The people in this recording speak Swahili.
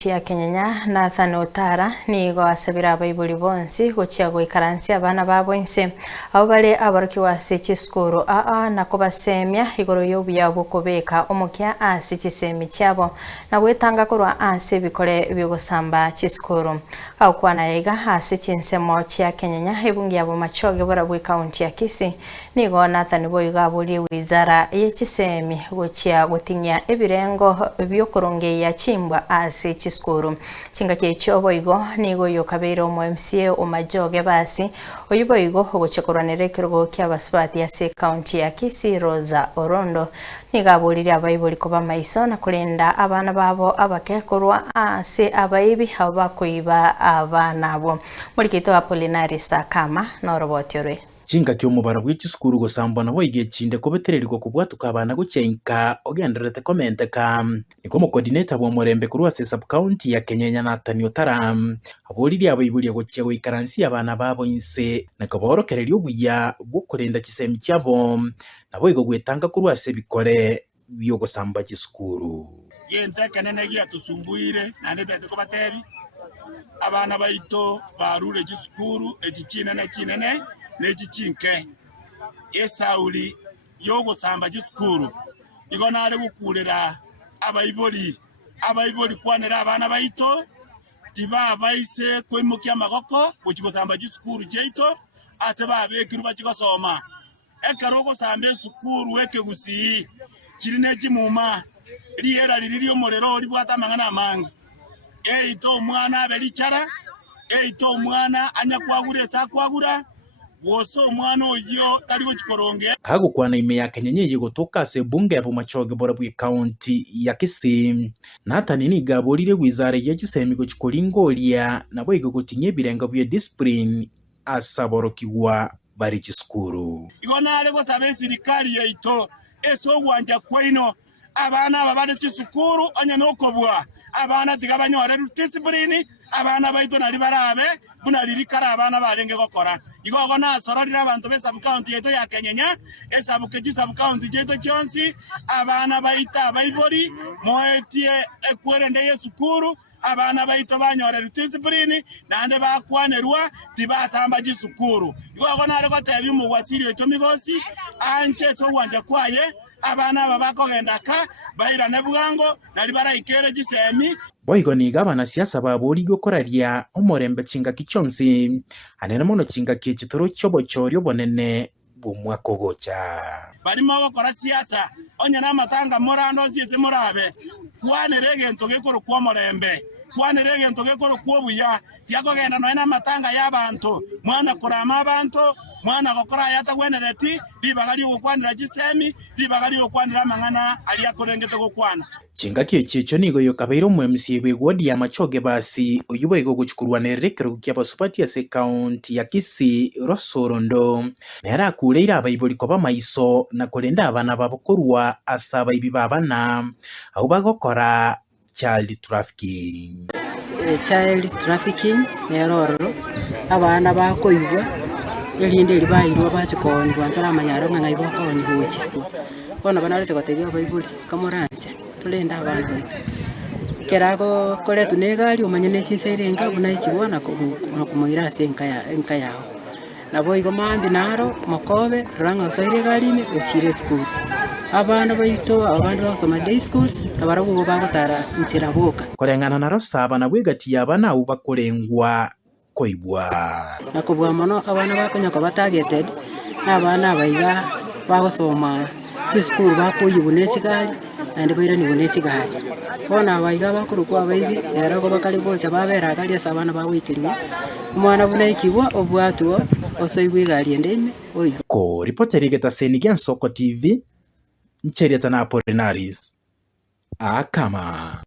Chia Kenya Nathan Otara nigo asabira abaibuli bonsi gochia goikaransia abana babo inse abo bari abaruki wase chiskuru nako basemia igoro yobuya bukobeka omukia ase chisemi cyabo na gwetanga korwa ase bikore byogosamba chiskuru akwana yega ase chinsemo chia Kenya ebungi abo machoge bora bwe county ya Kisii nigo Nathan boyiga buri wizara y'echisemi gochia gotinya ebirengo byokorongeya chimbwa ase Skuru chinga kecho boigo nigo yokabero mu MCA omajoge basi oyiboigo gochekoranere kirogo kya basbati ya se county ya Kisii Rosa Orondo nigaburira abayibuli koba maiso na kulenda abana babo abakekorwa ase abayibi abakoiba abana abo muri kito Apolinari Sakama no robotiore chinga ky'omubara bw'ekisukuru gusambwa nabo igechinde kubetererwa kubwatuka abana gucyenka ogenderete comment ka niko mu coordinator bwo murembe kuri wase sub county ya Kenya Nathan Otara aboriri abayibuli gochye goikaransi abana babo inse nakaborokereri obuya bwo kurenda kisemi cyabo nabo igo gwetanga kuri wase bikore byo gusamba kisukuru yente kanene giya tusumbuire nande bete ko batebi abana baito barure kisukuru ekikinene n'egichinke esauli yogo samba gisukuru igo nare gukurira abayiboli kwanera abana baito tiba baise kwimukia magoko kuchiko samba gisukuru jeito ase babekiru bachiko soma ekarogo samba sukuru weke gusi kirine kimuma liyera lilio morero libwata mangana amangi eito omwana abelichara eito omwana anyakwagure sakwagura woso omwana oyo taligo chikoronge kagukwana ime ya Kenya yigotoka se bunge abo machoge bora bwi county ya Kisii Nathan nigaburire wizara ya gisemi go chikoringoria nabo igogotinye birenga bya discipline asaborokiwa bari chiskuru igonare go sabe sirikali yaito eso gwanja kwaino abana babade chisukuru anya nokobwa abana tigabanyore discipline abana baito nali barabe buna lirikara abana barenge gokora igogo na sororira abantu be sub county yeto ya Kenya esabuke sub county yeto chonsi abana baita baibori moetie ekwerende yesukuru abana baito banyore discipline nande bakwanerwa tibasamba gisukuru igogo na rego tebi mu wasiri yeto migosi anche so wanja kwaye abana babakogendaka bairane bwango nali barayikere gisemi boigo niga abana siasa babori gokoraria omorembe chinga kichonsi anene mono chinga kichitoro chobochorio bonene bumwako gocha barimo gukora siasa onye namatanga morando siese morabe kwane regento gekoro kwa morembe kwane regento gekoro kwa buya yakogenda no namatanga y'abantu mwana kurama abantu mwana gukora yatagwenereti libagali gukwanira gisemi libagali gukwanira mangana ali yakorengete gukwana chinga kicho nigo yokabeiro mu MCA bwodi ya machoge basi oyuboigo guchukurwanere kero kyabasupati ya se county ya Kisii Rosa Orondo nera kuleira abayibuli koba maiso na kolenda abana babokorwa asaba ibi babana aho bagokora child trafficking neroro abana bakoyibwa elinde libayirwa bachikondwa ntaramanyaro ng'ana ibokoni buche bona banaretse gotebia abayibuli kamoranje tulenda abantu baitu kerago kore tunegali umanyene chiserenga buna ikibwa na kumuira senka yao nabo igo mambi naro makobe ranga soire galini usire school abana baito abandi basoma day schools abarabu bagotara inzira boka korengana na Rosa abana bwegati abana ubakorengwa koibwa nakobwa mono abana bakonya ko batageted n'abana bayiga bagosoma school bakoyibune kigali andi bayira ni bune kigali bona bayiga bakuru kwa bayibi era ko bakali bose babera gali asabana bawikiriwe umwana bune ikibwa obwatuo osoyibwe gali endeme oyo ko reporter igeta Senigen Soko TV Ncherieta na Apollinaris Akama